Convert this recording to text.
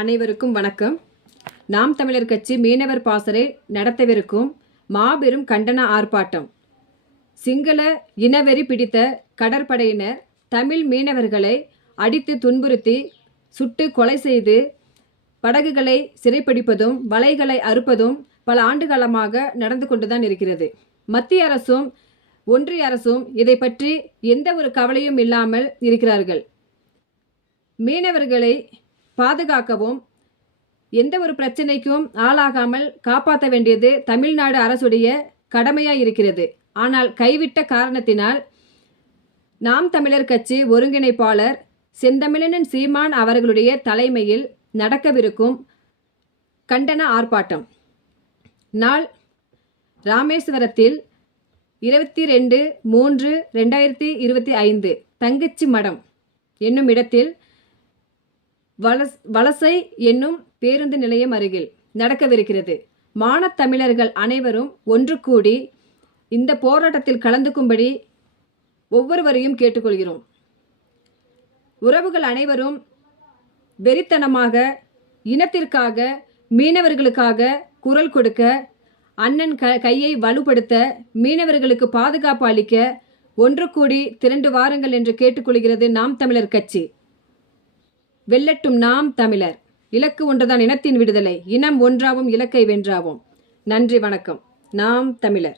அனைவருக்கும் வணக்கம். நாம் தமிழர் கட்சி மீனவர் பாசறை நடத்தவிருக்கும் மாபெரும் கண்டன ஆர்ப்பாட்டம். சிங்கள இனவெறி பிடித்த கடற்படையினர் தமிழ் மீனவர்களை அடித்து துன்புறுத்தி சுட்டு கொலை செய்து படகுகளை சிறைப்பிடிப்பதும் வலைகளை அறுப்பதும் பல ஆண்டுகாலமாக நடந்து கொண்டுதான் இருக்கிறது. மத்திய அரசும் ஒன்றிய அரசும் இதை பற்றி எந்த ஒரு கவலையும் இல்லாமல் இருக்கிறார்கள். மீனவர்களை பாதுகாக்கவும் எந்த ஒரு பிரச்சனைக்கும் ஆளாகாமல் காப்பாற்ற வேண்டியது தமிழ்நாடு அரசுடைய கடமையாக இருக்கிறது. ஆனால் கைவிட்ட காரணத்தினால் நாம் தமிழர் கட்சி ஒருங்கிணைப்பாளர் செந்தமிழன் சீமான் அவர்களுடைய தலைமையில் நடக்கவிருக்கும் கண்டன ஆர்ப்பாட்டம் நாள் ராமேஸ்வரத்தில் 22/3/2025 தங்கச்சி மடம் என்னும் இடத்தில் வலசை என்னும் பேருந்து நிலையம் அருகில் நடக்கவிருக்கிறது. மானத்தமிழர்கள் அனைவரும் ஒன்று கூடி இந்த போராட்டத்தில் கலந்துக்கும்படி ஒவ்வொருவரையும் கேட்டுக்கொள்கிறோம். உறவுகள் அனைவரும் வெறித்தனமாக இனத்திற்காக மீனவர்களுக்காக குரல் கொடுக்க, அண்ணன் கையை வலுப்படுத்த, மீனவர்களுக்கு பாதுகாப்பு அளிக்க ஒன்று கூடி திரண்டு வாருங்கள் என்று கேட்டுக்கொள்கிறது நாம் தமிழர் கட்சி. வெல்லட்டும் நாம் தமிழர். இலக்கு ஒன்றுதான், இனத்தின் விடுதலை. இனம் ஒன்றாவும் இலக்கை வென்றாவும். நன்றி, வணக்கம். நாம் தமிழர்.